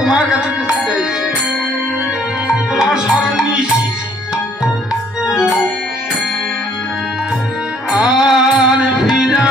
তোমার কাছে তোমার স্মরণ নিয়েছি আর ফিরা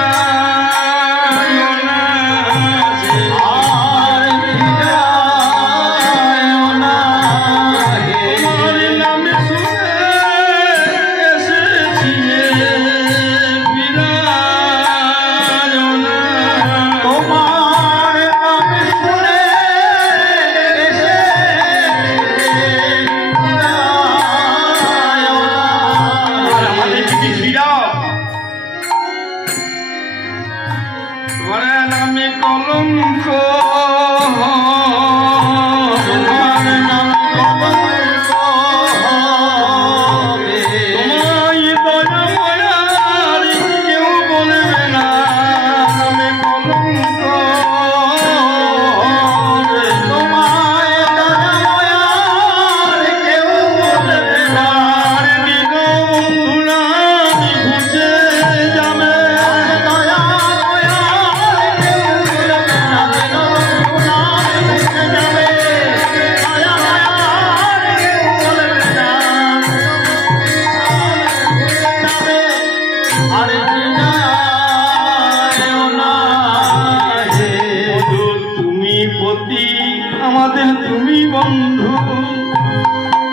আমাদের তুমি বন্ধু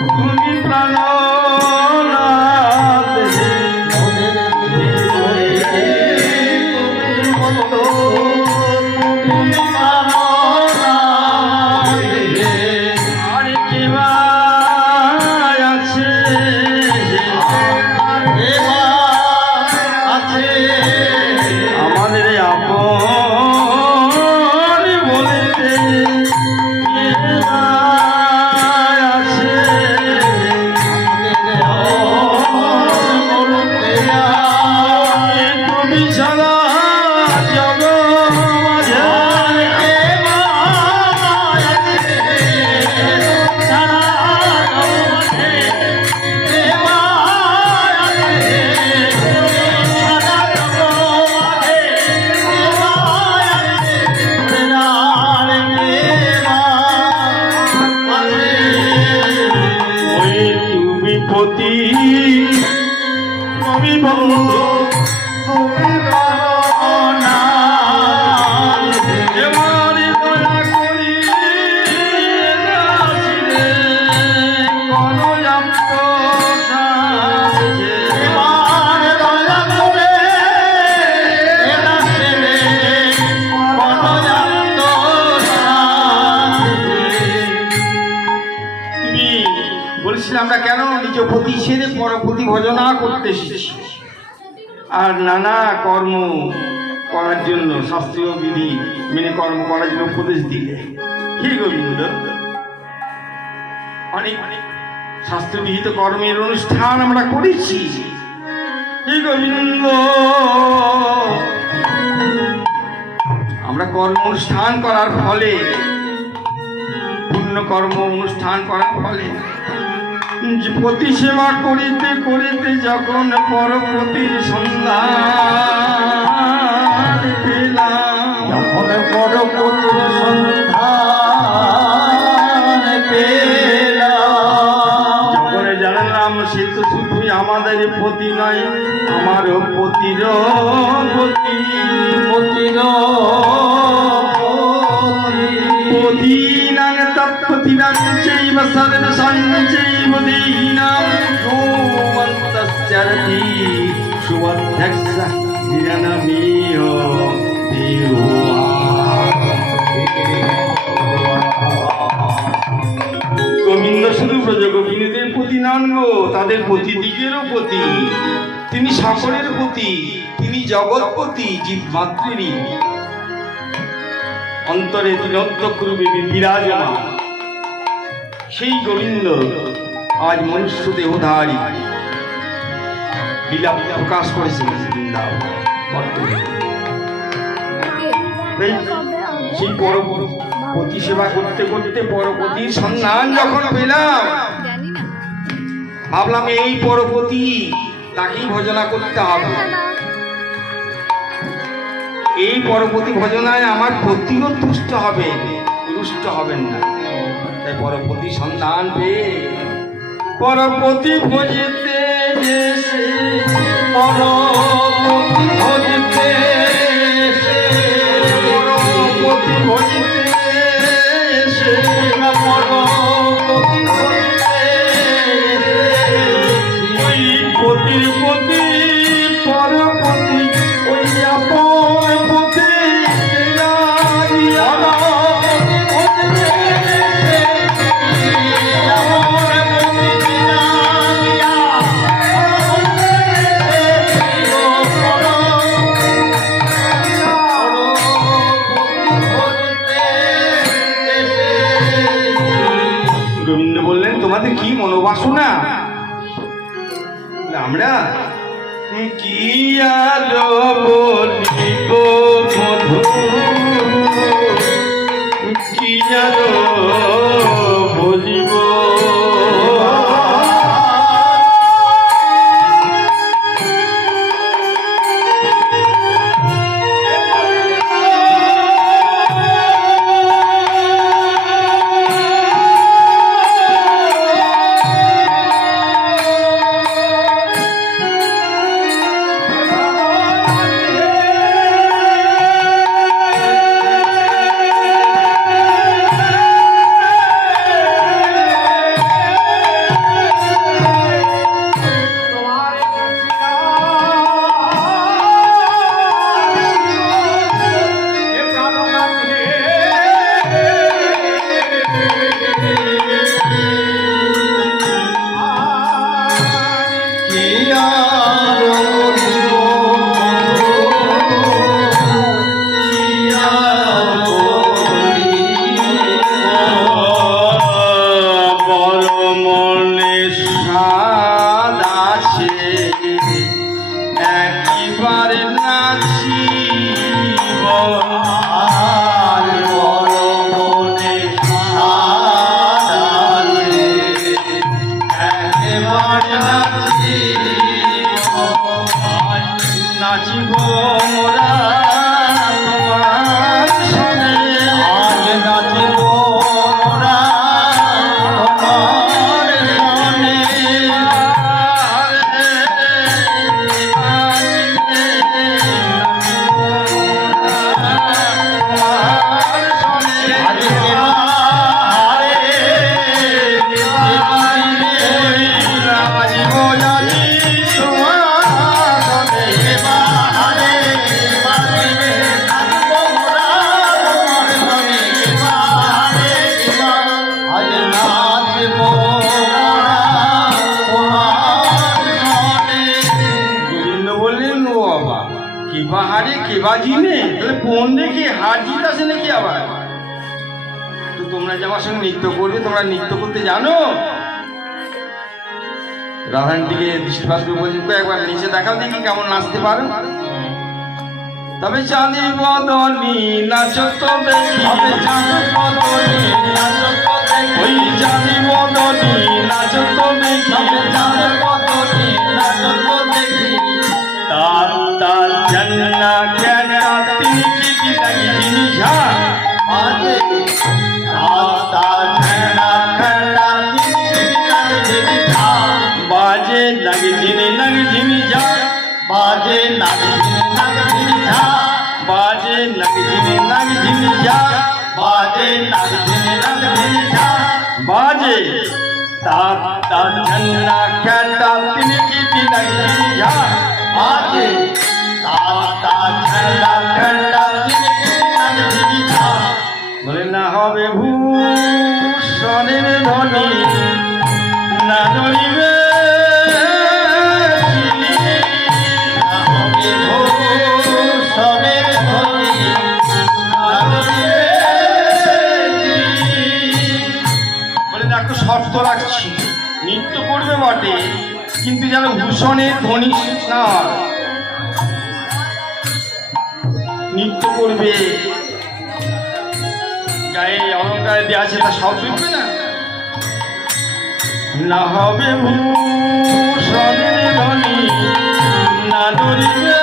তুমি প্রাণ আমরা কেন নিজ প্রতি ছেড়ে পরপতি ভজনা করতে এসেছি আর নানা কর্ম করার জন্য শাস্ত্রীয় বিধি মেনে কর্ম করার জন্য উপদেশ দিলে কি গোবিন্দ অনেক শাস্ত্রবিহিত কর্মের অনুষ্ঠান আমরা করেছি কি গোবিন্দ আমরা কর্ম অনুষ্ঠান করার ফলে পুণ্য কর্ম অনুষ্ঠান করার ফলে পতি সেবা করিতে করিতে যখন পরপতির সন্ধান পেলাম যখন পরপতির সন্ধান পেলাম যখন জানলাম সে তো শুধুই আমাদের পতি নয় আমারও পতির পতি পতির পতি নাং তৎপতিরাং চৈব সর্বসঞ্চৈব দেহিনাং গোমন্তস্যরতি সুবধ্যস্য হিরণমীয় দেওয়া গোবিন্দ শুধু ব্রজ গোপিনীদের প্রতি নন গো তাদের প্রতিদিকেরও প্রতি তিনি সকলের প্রতি তিনি জগৎপতি জীবমাত্রেরই অন্তরে তিনত্বরূপে বিরাজমান সেই গোবিন্দ আজ মনুষ্য দেহধারী লীলা প্রকাশ করেছেন বৃন্দাবন সেই পরপতি সেবা করতে করতে পরপতির সন্ধান যখন পেলাম, ভাবলাম এই পরপতি তাকেই ভজনা করতে হবে। এই পরপতি ভজনায় আমার পতিও তুষ্ট হবে, রুষ্ট হবেন না। তাই পরপতি সন্ধান পেয়ে পরপতি ভজতে এসে পরপতি ভজতে এসে পরপতি ভজতে এসে পরপতি ভজতে ওই পতির পতি পরপতি ওই আপন পতি তোমাদের কি মনোবাসনা? আমরা কি আর বলিব মধু, কি আর বলিব তোমরা যে আমার সঙ্গে নৃত্য করবে, তোমরা নৃত্য করতে জানো? রাধানটিকে দৃষ্টিপাত করে বলছি, একবার নিচে দেখাও দেখি কেমন নাচতে পারো। তবে চাঁদি বদনি নাচো তো দেখি, ওই চাঁদি বদনি নাচো তো দেখি, তার তার জন্না কেনা তিনি কি লাগি জিনিস बाजे नग झिनी जा, बाजे नग झिनी जा, बाजे नग झिनी जा, बाजे नग झिनी जा, बाजे तार तार झन्ना कहता तिनी की नग झिनी जा, बाजे तार तार झन्ना कहता तिनी की नग झिनी जा। বলে না হবে ভূষণের ধ্বনি, না ধরিবে ভূষণের ধ্বনি, না ধরিবে। বলে দেখো শর্ত রাখছি, নৃত্য করবে বটে কিন্তু যেন ভূষণের ধ্বনি না। করবে, গায়ে অলঙ্কার দিয়ে আছে তা সব শুনবে না। না হবে ভূষণের ধনী, না ধরিবে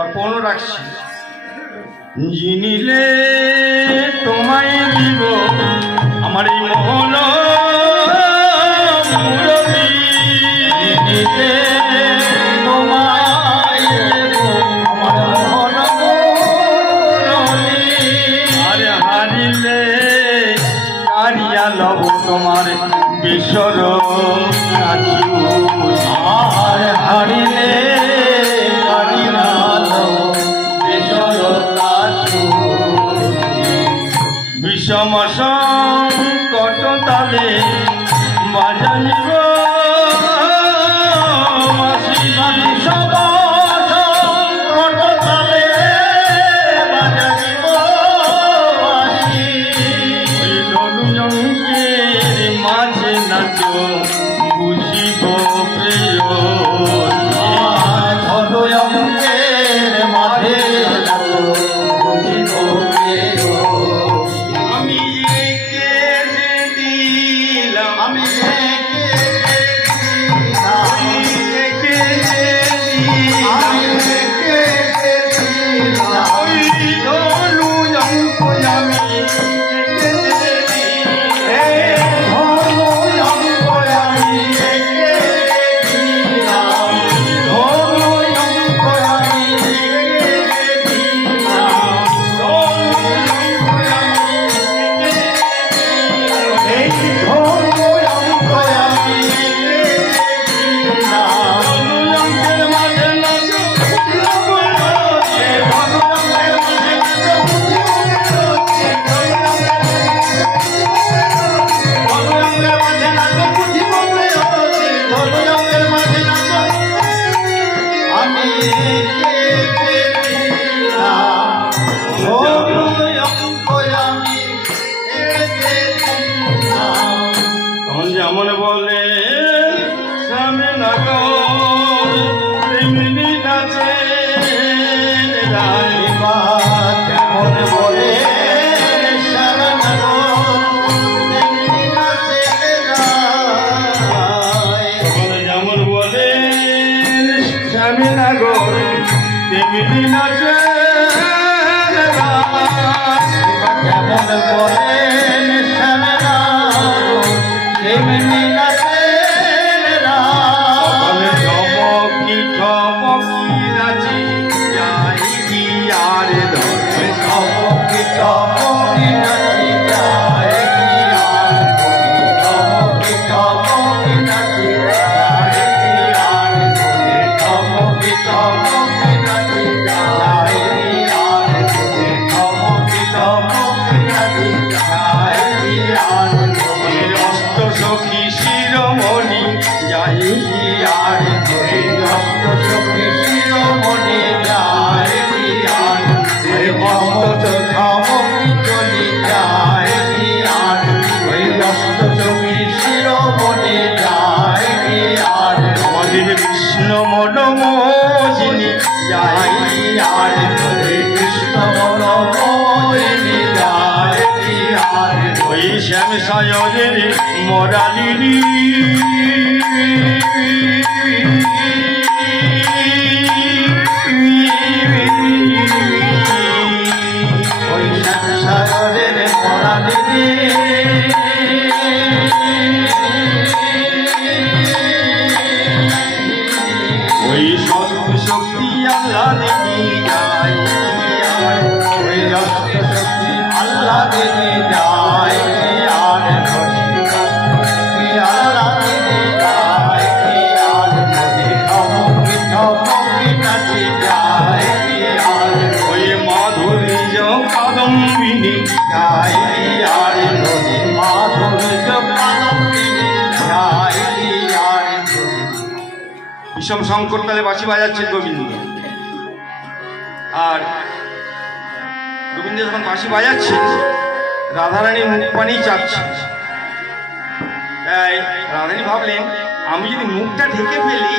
অর্পণও রাখছি। জিনিলে তোমায় দিব আমার এই মোহন মুরলী, জিনিলে তোমায় দেব আমার মোহন মুরলী, আরে হারিলে কারিয়া লব তোমার বেসর নাচিব, আর হারিলে বিষম সংকট তালে বাজানিব বিষম সংকট তালে বাজানিব রণুজঙ্কের মাঝে নাচ বুঝিব প্রিয়, ধনুজঙ্কের মাঝে নাচ বুঝিব প্রিয়। যেমন বলে সামনে নগর তেমনি নাচে রানীমা, যেমন বলে সামনে নগর তেমনি নাচে যেমন বলে সামনে নগর তেমনি নাচে, যেমন বলে তেমনি নাচে ধমকি ধমকি নাচি যাই কি আর ধমকি ধমকি নাচি যাই কি আর ধমকি ধমকি নাচি যাই কি আর ধমকি ধমকি নাচি যাই কি আর ধমকি ধমকি নাচি ওই শ্যাম সায়রের মরালিনী ওই শ্যাম সায়রের মরালিনী ওই সত্য শক্তি আল্লাহ দেখি যায় ওই রক্ত শক্তি আল্লাহ দিনে যায় আর ধনী আল্লাহ দিনে যায় আর ধনী ধমকি ধমকি নাচি যায় আর ওই মাধুরী কাদম্বিনী যায় আর ধনী মাধুর্য কাদম্বিনী যায় আর ধনী বিষম শঙ্কর তালে বাঁশি বাজাচ্ছেন গোবিন্দ। আর গোবিন্দ যখন বাঁশি বাজাচ্ছেন রাধারানী মুখ পানি চাচ্ছে। তাই রাধারানী ভাবলেন আমি যদি মুখটা ঢেকে ফেলি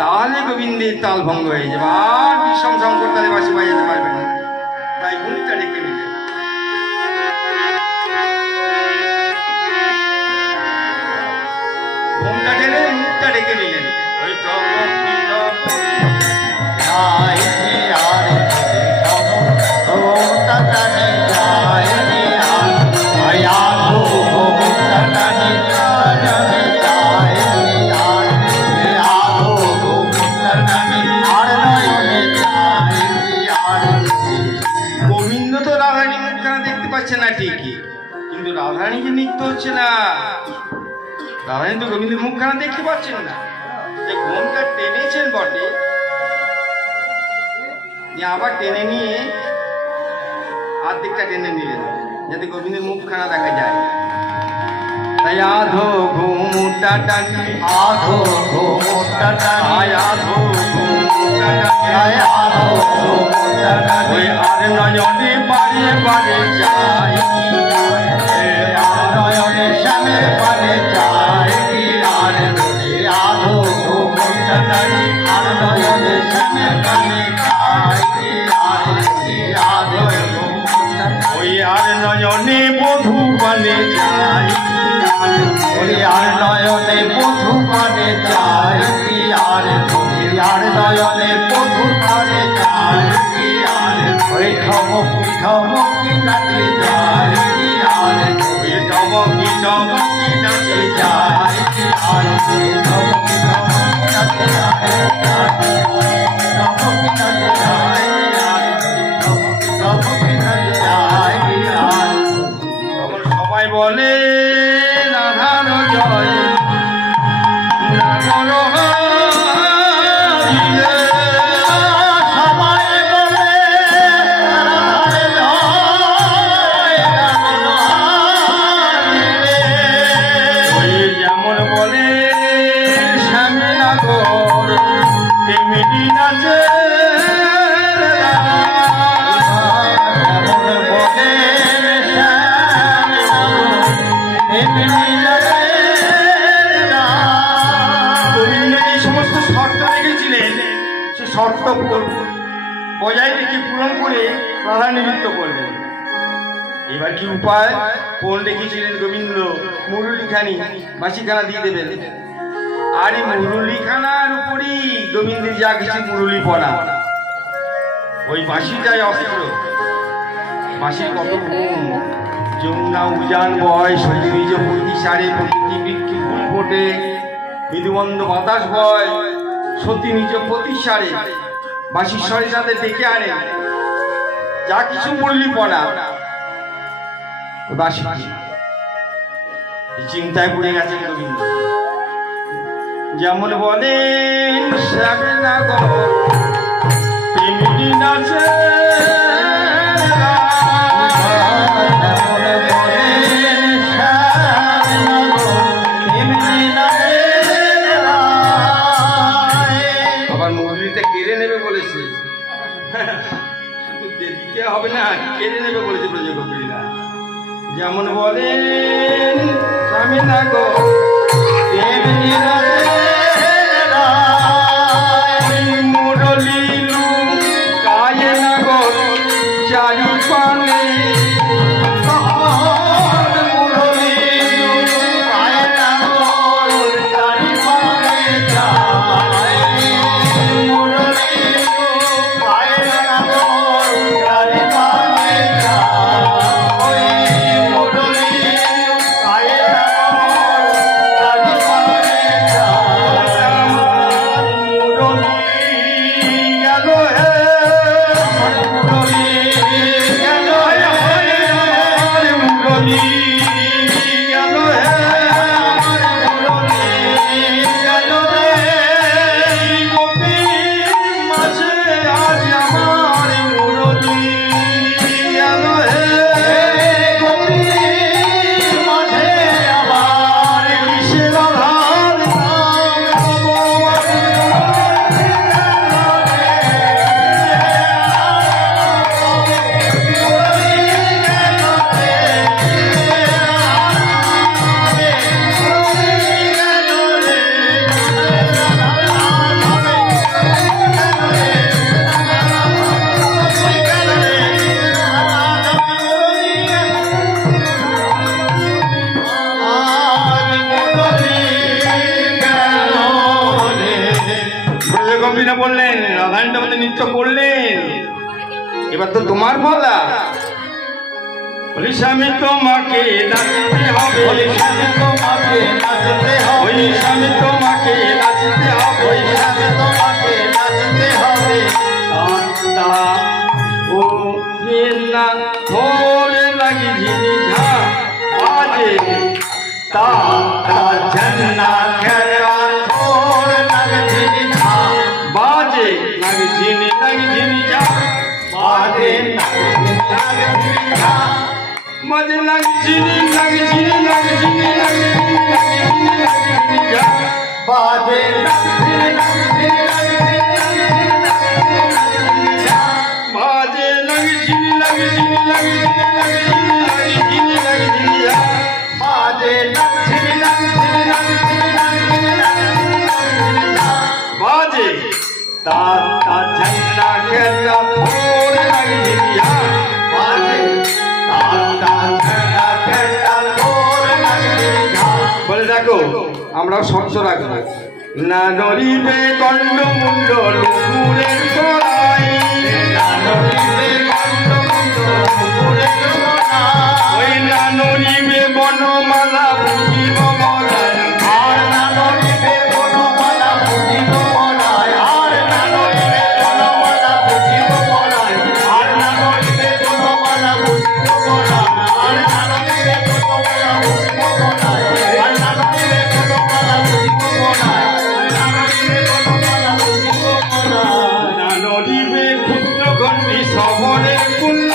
তাহলে গোবিন্দের তাল ভঙ্গ হয়ে যাবে, আর বিষম শঙ্কর তালে বাঁশি বাজাতে পারবে না। তাই মুখটা ঢেকে নিলেন। ঘুমটা টেনে মুখটা ঢেকে নিলেন। ওই গোবিন্দ তো রাধারানী মুখখানা দেখতে পাচ্ছে না ঠিকই, কিন্তু রাধারানীকে নৃত্য হচ্ছে না। রাধারানী তো গোবিন্দের মুখখানা দেখতে পাচ্ছেন না। যে ঘুমটা টেনেছেন বটে, যে আবার টেনে নিয়ে অর্ধেকটা টেনে নিলেন যাতে গোবিন্দের মুখখানা দেখা যায়। তাই আধো ঘুমটা টানি আধো ঘুমটা টানি আধো ঘুমটা টানি আধো ঘুমটা টানি ওই আর নয়নে বাড়ে বাড়ে যায় নয়নে শ্যামের পানে যায় আর আধো ঘুমটা টানি আর নয়নে শ্যামের পানে যায় আর আধো ঘুমটা ওই আর নয়নে বধূ বনে যায় ওই আর নয়নে বধূ পানে যায় আর নয়নে বধূ পানে যায় আর ওই ঠমকি ঠমকি নাচে যায় আর ওই টমকি টমকি নাচে যায় আর ঠমকি ঠমকি নাচে যায় ঠমকি নাচে যায় আর ঠমকি নাচে যায় আর তখন সবাই বলে রাধার জয় নাগর হরিরে। সবাই বলে রাধার জয় ওই যেমন বলে শ্যামে নাগর তেমনি নাচে গোবিন্দ এই সমস্ত শর্ত রেখেছিলেন, সে শর্ত বজায় রেখে পূরণ করে রাধারানী নৃত্য করলেন। এবার কি উপায়? কোন রেখেছিলেন গোবিন্দ মুরুলিখানি বাঁশিখানা দিয়ে দেবেন। আর এই মুরুলিখানার উপরই গোবিন্দের যা কিছু মুরুলি পড়া, ওই বাঁশিটাই অস্ত্র। বাঁশির কত গুণ! যমুনা উজান বয় সতী নিজ প্রতি সারে প্রকৃতি বৃক্ষে ফুল ফোটে, মৃদুমন্দ বাতাস বয় সতী নিজ প্রতি সারে বাঁশির স্বরে সাথে ডেকে আনে যা কিছু মুরলি পড়া। বাঁশি চিন্তায় পড়ে গেছেন গোবিন্দ। যেমন বলেন শ্যামে নাগর তেমনি নাচে কেড়ে নেবে বলেছে, শুধু দিতে হবে না, কেড়ে নেবে বলেছে ব্রজগোপীরা। যেমন বলেন স্বামী নাগো মুরলিলু গায়ে নাগর চারু পানে নৃত্য করলেন, এবার তো তোমার বলা। বলিস আমি তোমাকে নাচতে হবে, বলিস আমি তোমাকে নাচতে হবে, বলিস আমি তোমাকে নাচতে হবে, বলিস আমি তোমাকে নাচতে হবে। তা ও না ধরে লাগি ঝিঝা বাজে, তা তা ঝন্না খেলা তোর লাগছে ঝা, বাজে লাগি ঝিঝা বাজে লাগছে ঝা, বাজে লাগি ঝিঝা বাজে লাগছে ঝা, বাজে লাগি ঝিঝা বাজে লাগছে বাজে তা তা ঝন্না খেলা তোর লাগি ঝিঝা। বাজে তা তা ঝন্না খেলা তোর লাগছে ঝা। বলে দেখো আমরাও স্বচ্ছ রাখবো না নরিবে কণ্ড মুন্ড লুকুরের কড়াই, ওই না নরিবে বনমালা বুঝিব বলাই, আর না নড়িবে বনমালা বুঝিব বলাই, আর না নড়িবে বনমালা বুঝিব বলাই, আর না নড়িবে বনমালা বুঝিব বলাই, আর না নড়িবে বনমালা বুঝিব বলাই, আর না নড়িবে বনমালা বুঝিব বলাই, আর না নড়িবে বনমালা বুঝিব বলাই। না নরিবে ক্ষুদ্র ঘণ্টি শবনের কুণ্ড,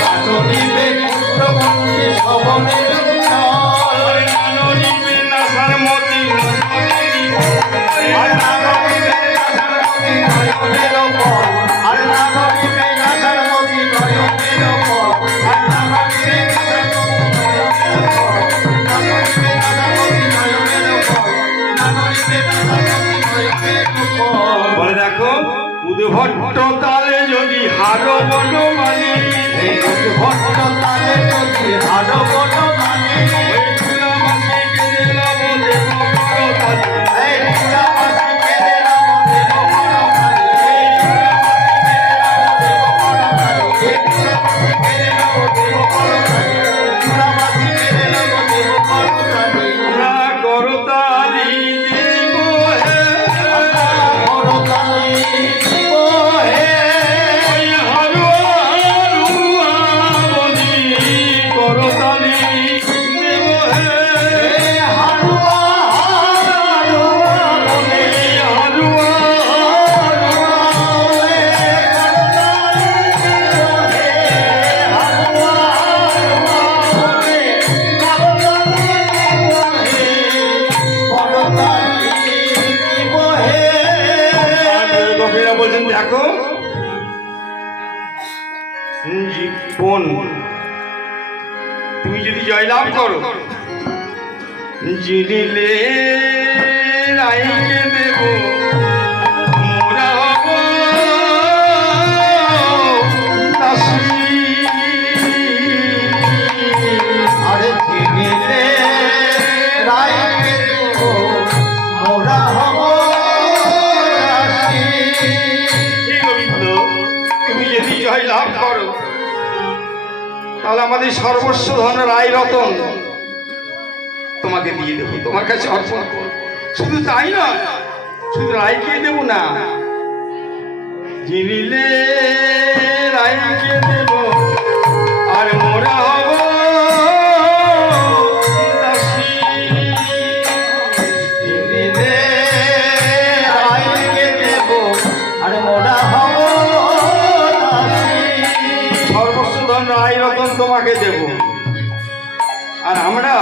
না নড়িবে পুত্রবন্ধী শবনের কুণ্ডল, ওই না নরিবে নাসার মতি আর না নড়িবে রাধারমণি নয়নের ওপর, আর না নড়িবে রাধারমণি নয়নের ওপর, আর না নড়িবে রাধারমণি নয়নের ওপর, না নড়িবে রাধারমণি নয়নের ওপর, না নড়িবে রাধারমণি নয়নের ওপর। বলে দেখো উদ্ভট্ট তালে যদি হারো বনমালী, এই ভট্ট তালে যদি হারো বনমালী, ওই ফুলামাসি কেড়ে লব দেব বড় তালে, এই ফুলাবাসী কেড়ে নাম দেব বড় কালী, এই ফুলাবাসী কেড়ে নাম দেব বড় কালী, ফুলাবাসী কেড়ে নাম দেব বড় কালী, না করতালি দেব হে, বড় কালী দিব হে। ওই হারুয়া হারুয়া বলি করতালি দেব হে, এই হারুয়া হারুয়া বলে, এই হারুয়া হারুয়া আর গোপীরা বলছেন দেখো জীবন তুমি যদি জয়লাভ করো, জিনিলে রাইকে দেব মোরা হব দাসী। আরে চিনিলে রাইকে দেব মোরা হব দাসী। হে গোবিন্দ, তুমি যদি জয়লাভ করো তাহলে আমাদের সর্বস্ব ধন রায় রতন তোমাকে দিয়ে দেবো, তোমার কাছে অর্পণ করবো। শুধু তাই না, শুধু রায়কে দেব না, জিনিলে রায়কে দেব আর মোরা হব দাসী। চিনিলে রাইকে দেব আর মোরা হব দাসী। সর্বস্ব ধন রায় রতন তোমাকে দেব, আর আমরা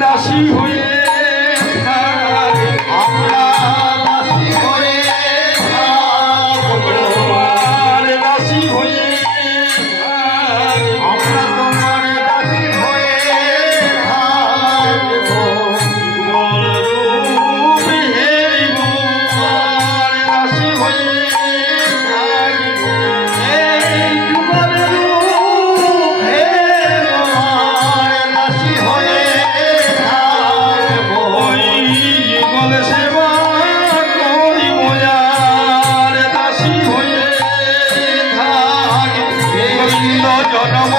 দাসী হয়ে থাকবো। আমরা দাসী হয়ে থাকবো। তোমার দাসী হয়ে থাকবো। আমরা তোমার দাসী হয়ে থাকবো। যুগল রূপ হেরিব, তোমার দাসী হয়ে থাকবো। এই যুগল রূপ হে তোমার দাসী হয়ে থাকবো। ওই যুগল সেবা গোবিন্দ জনম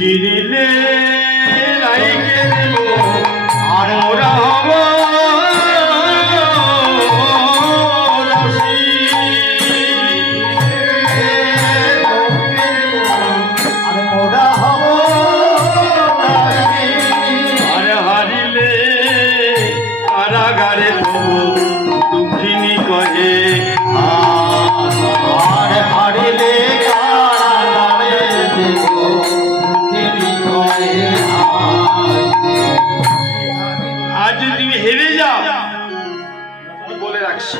জিরিলে রাইকে দেব আর মোরা হব রসি। আর হারিলে কারাগারে তবু দুঃখিনী কহে আজ যদি তুমি হেরে যাও আমি বলে রাখছি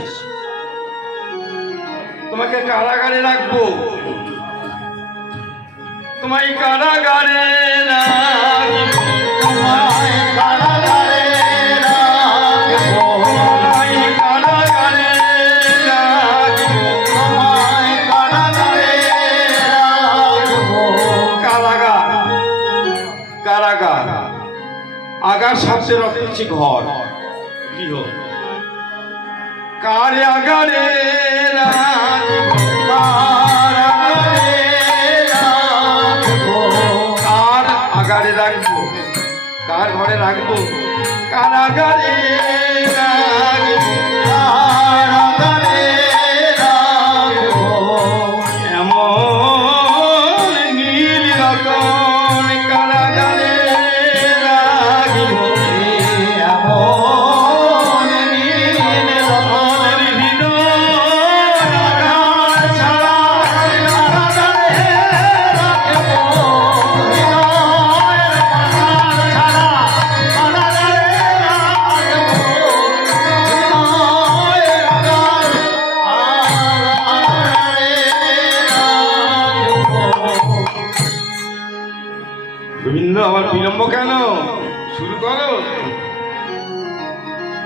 তোমাকে কারাগারে রাখবো, তোমায় কারাগারে রাখবো, তোমায় কারাগারে রাখবো, তোমায় কারাগারে রাখবো, তোমায় কারাগারে রাখবো। কারাগার, কারাগার, আগার শব্দের অর্থ হচ্ছে ঘর, গৃহ। কারে আগারে রাখবো, কার আগারে রাখবো, কার ঘরে রাখবো, কার আগারে রাখবো, কার আগারে রাখবো। এমন নীল রতন কারাগারে রাখবো, এমন নীল রতনের হৃদয় আগার ছাড়া কারাগারে রাখবো, হৃদয়ের আগার ছাড়া কারাগারে রাখবো, হৃদয়ের আগার গোবিন্দ আমার বিলম্ব কেন? শুরু করো।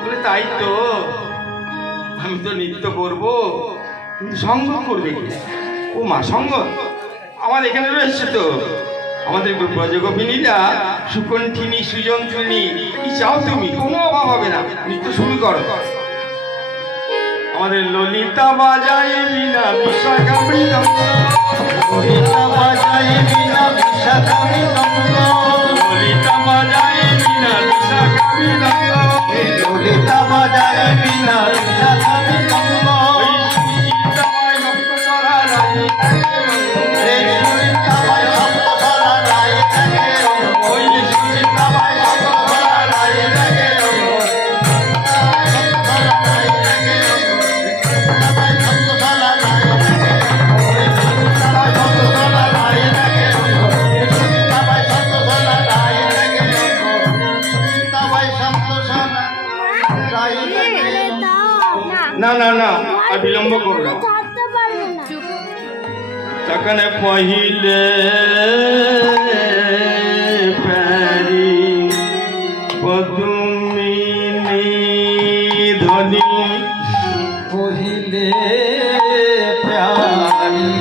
বলে তাই তো, আমি তো নৃত্য করব, কিন্তু সঙ্গ করবে কি? ও মা, সঙ্গ আমার এখানে রয়েছে তো, আমাদের ব্রজগোপিনীরা সুকণ্ঠিনী সুযন্ত্রিনী, কি চাও তুমি? কোনো অভাব হবে না, নৃত্য শুরু করো। আমাদের ললিতা বাজায় বিনা বিশাখা মৃদঙ্গ, ললিতা বাজায় বিনা বিশাখা মৃদঙ্গ, ললিতা বাজায় বিনা বিশাখা মৃদঙ্গ, ললিতা বাজায় বিনা বিশাখা মৃদঙ্গ। ওই সুচিন্তাময় ভক্তরা রাই, এই সুচিন্তাময় ভক্তরা রাই থাকে রঙ্গ, ওই সুচিন্তাময় ভক্তরা রাই থাকে রঙ্গ, না না না, আর বিলম্ব করো না। তখনে পহিলে প্যারি পদুমিনী ধ্বনি, পহিলে প্যারি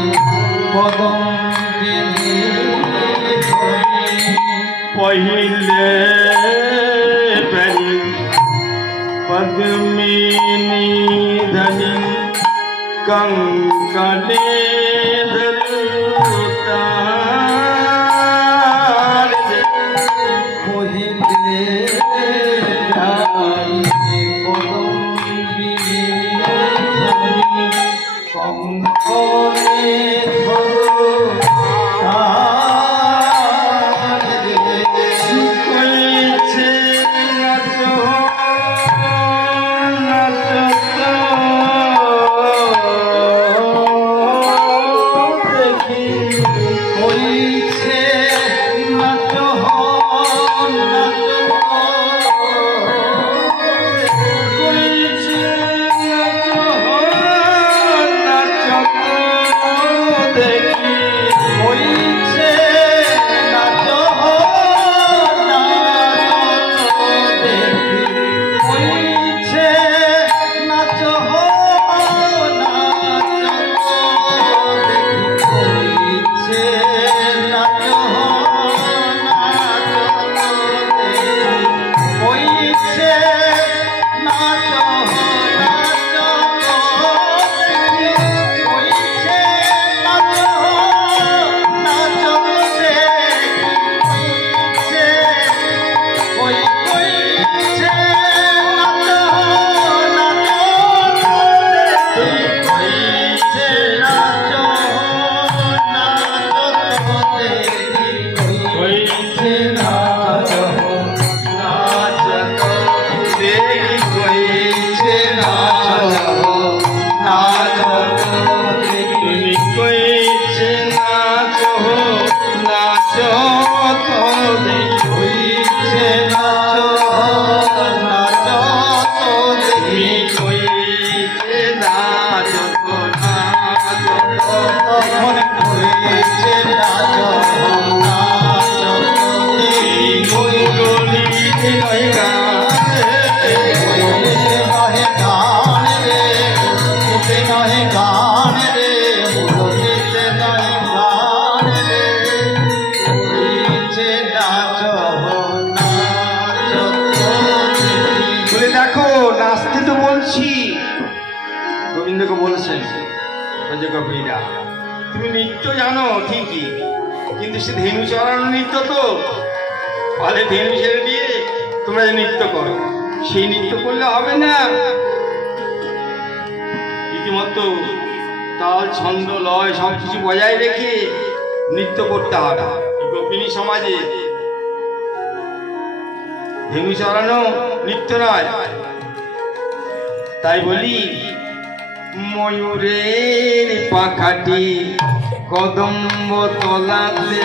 পদুমিনী ধ্বনি, পহিলে প্যারি পদ্মিনী ধনি কঙ্কলে ধরুতার। পহিলে প্যারি পদুমিনী ধ্বনি কঙ্কলে ধরুতার। কইছে নাচ নাচত দেখি, কইছে নাচ নাচ, কইছে নাচ নাচত দেখি, কইছে নাচ নাচ দেখি, কইছে নাচ নাচ দেখি। কইছে নাচ নাচ তোরে হইছে নাচ নাচ তুমি কইছে নাচ নাচ তখন হইছে নাচ নাচ গলিতে নয় গানে হইছে নহে গান রে উঠে নহে গান রে উঠে নহে গান রে হইছে নাচ নাচ বলে দেখো নাচতে তো বলছি, গোবিন্দকে বলছেন কপিরা তুমি নৃত্য জানো ঠিকই, কিন্তু সে ধেনু চড়ানো নৃত্য তো, ফলে ধেনু ছেড়ে দিয়ে তোমরা যে নৃত্য করো সেই নৃত্য করলে হবে না। রীতিমতো তাল ছন্দ লয় সব কিছু বজায় রেখে নৃত্য করতে হবে। গোপিনী সমাজে ধেনু চড়ানো নৃত্য নয়। তাই বলি ময়ূরের পাখাটি কদম্ব তলাতে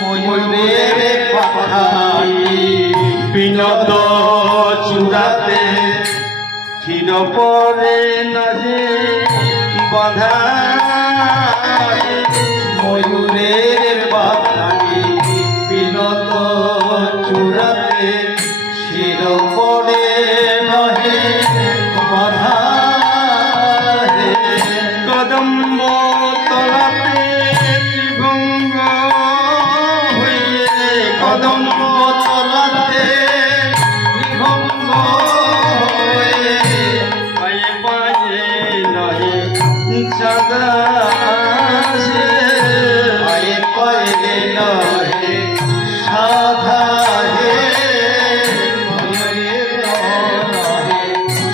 ময়ূরের পাখাটি বিনোদ চূড়াতে ক্ষীর পরে নহে বাধা ময়ূরের পাখাটি বিনত চূড়াতে শির পড়ে নহে বাধা হে। কদম্ব তলাতে ত্রিভঙ্গ হইলে কদম্ব তলাতে বিভঙ্গ হয়ে পায়ে পায়ে নহে চাঁদা পায়ে পায়ে নহে সাধা হে নহে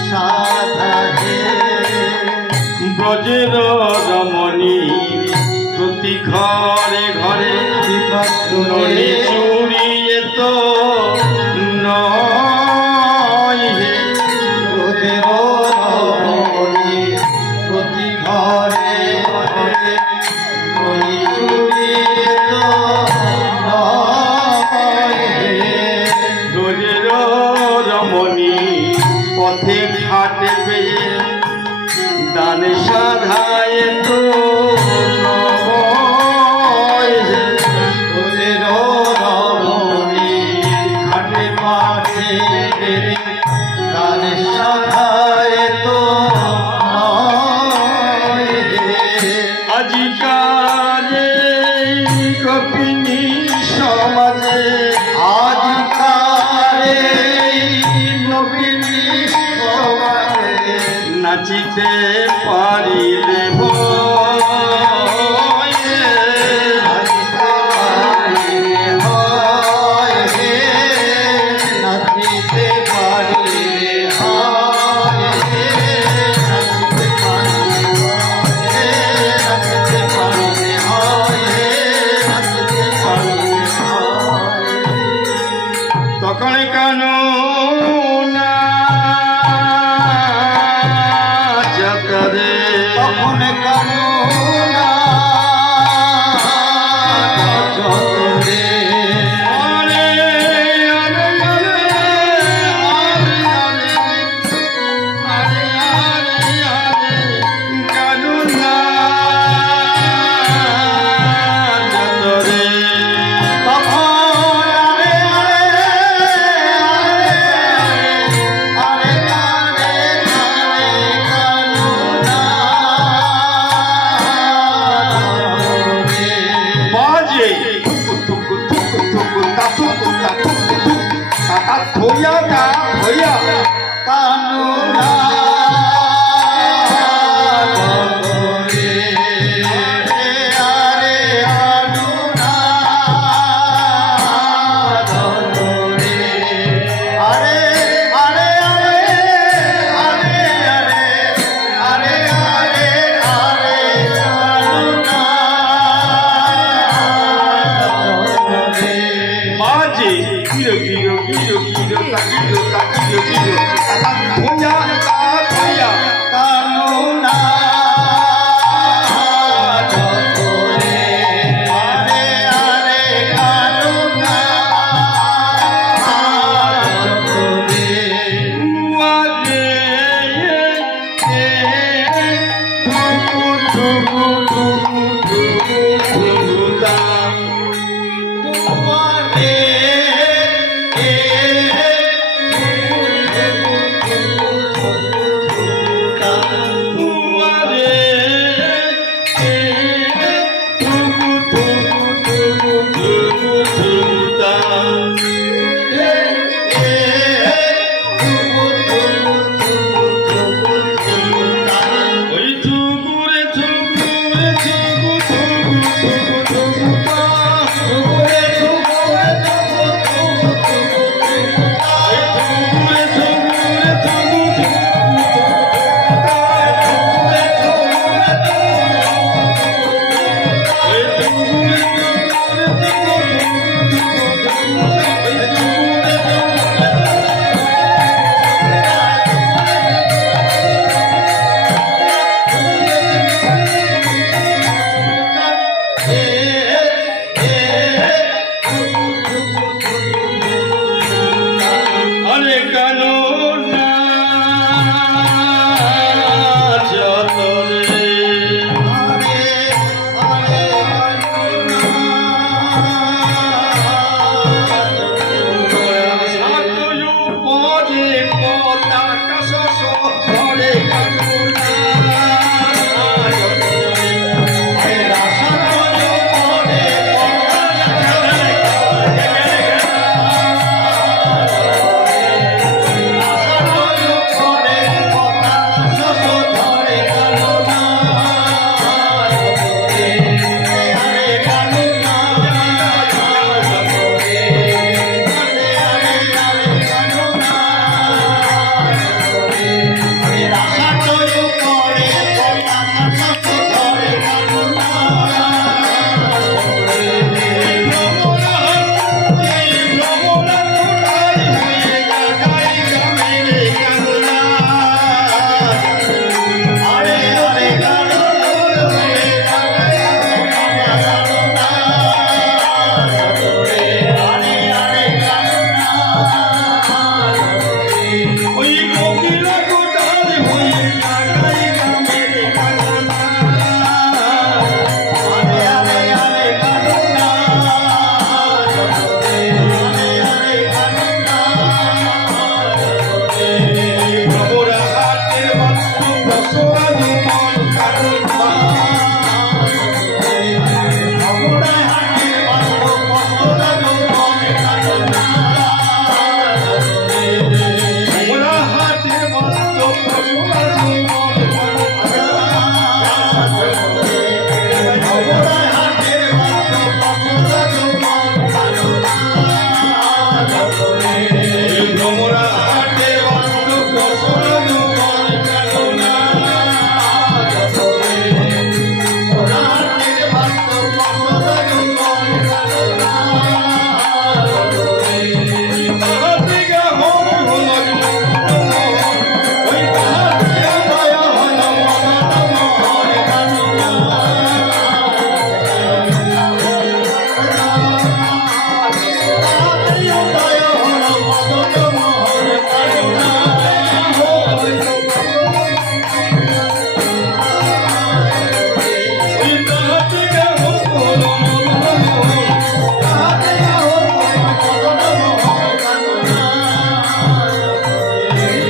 সাধা হে। ব্রজের রমণী প্রতি ঘরে ঘরে ননি চুরিয়ে তো নয় হে। তোদের রমণী প্রতি ঘরে ঘরে ননি চুরিয়ে তো নয় হে। ব্রজের রমণী পথে ঘাটে পেয়ে দানে সাধায় তো নয় হে। তোদের রমণী ঘাটে মাঠে গানে শাখায় তো নয় হে। আজিকাল কপিনী সমাজে আজকাল এই নবীনী সমাজে নাচিতে পারিলে ভয়ে। নাচিতে পারিলে হয় হে। নাচিতে পারিলে হয় হে। নাচিতে পারিলে হয় হে। তখন কেন নাচতরে তখন কামনা যতরে আরে আরে আরে আরে আরে আরে কেন নাচতরে তখন আরে আরে আরে আরে আরে কানুনা রে বাজে থুকু থুকু থুকু তা থুকু তা থুকু থুকু তা থইয়া তা থইয়া কানুনা রে আরে আনুনা রে আরে আরে আরে আরে আরে আরে আরে কানুনা রে বাজে গিরো গিরো গিরো গিরো তা গিরো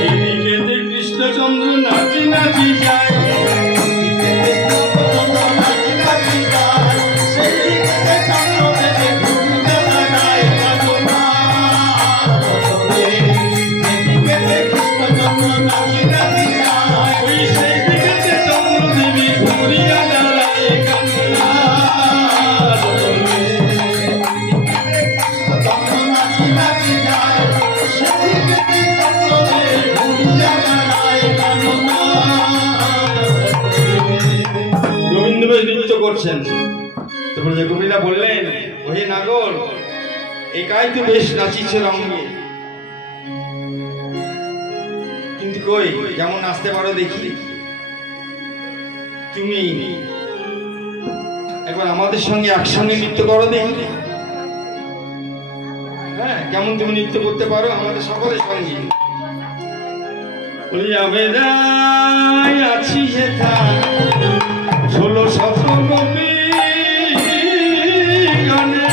এদিকেতে কৃষ্ণচন্দ্র নাচি নাচি যায়, ওই সেই দিকেতে চন্দ্রদেবী ঘুরিয়া দাঁড়ায় কান্নার তলে। গোবিন্দ নৃত্য করছেন, তারপরে যে গোবিন্দা বললেন, ওহে নাগর, একাই তো বেশ নাচিছে রঙে, কিন্তু কই যেমন নাচতে পারো দেখি, তুমি একবার আমাদের সঙ্গে একসঙ্গে নৃত্য করো দেখি। হ্যাঁ, কেমন তুমি নৃত্য করতে পারো আমাদের সকলের সঙ্গে। বলি আমি যাই আছি যেথা 16-17 গোপী গণে,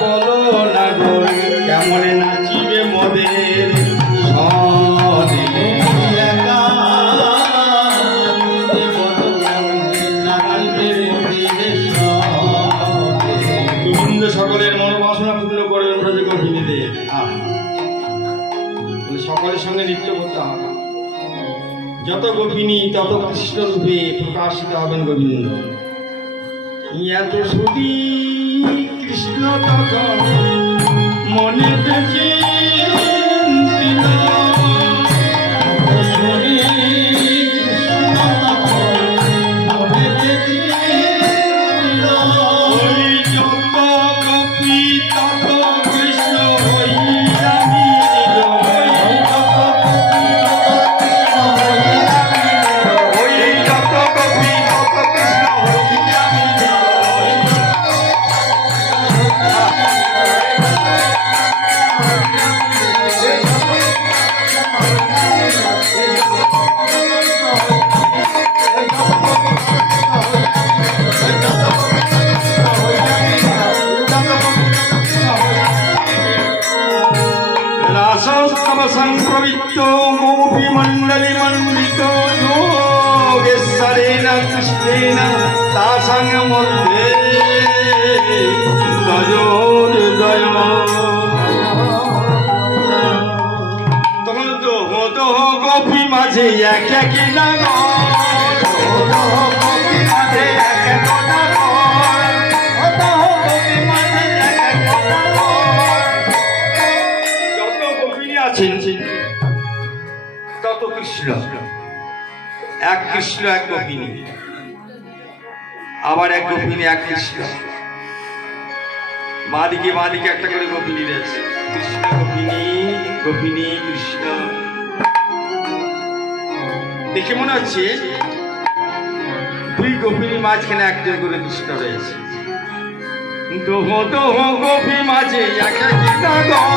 বলো নাগর কেমন নাচিবে মোদের সনে। গোবিন্দ সকলের মনোবাসনা পূর্ণ করবেন ব্রজ গোপিনীদের। সকলের সঙ্গে নৃত্য করতে হবে, যত গোপিনী তত কৃষ্ণ রূপে প্রকাশিত হবেন গোবিন্দ। এত সুদী কৃষ্ণ তখন মনে পেয়েছে संप्रवृत्त गोपी मंडली मंडित योगेश्वरेण कृष्णेन तासां मध्ये दयोदय। তখন তো হতো গোপী মাঝে এক এক নাগর, গোপী মাঝে এক এক নাগর, হতো গোপী মাঝে এক এক নাগর। যত গোপিনী আছেন তত কৃষ্ণ, এক কৃষ্ণ এক গোপিনী, আবার এক গোপিনী এক কৃষ্ণ। বাদিকে বাদিকে একটা করে গোপিনী রয়েছে, কৃষ্ণ গোপিনী, গোপিনী কৃষ্ণ। দেখে মনে হচ্ছে দুই গোপিনী মাঝখানে একজন করে কৃষ্ণ রয়েছে। দোহ দোহ গোপী মাঝে এক এক নাগর,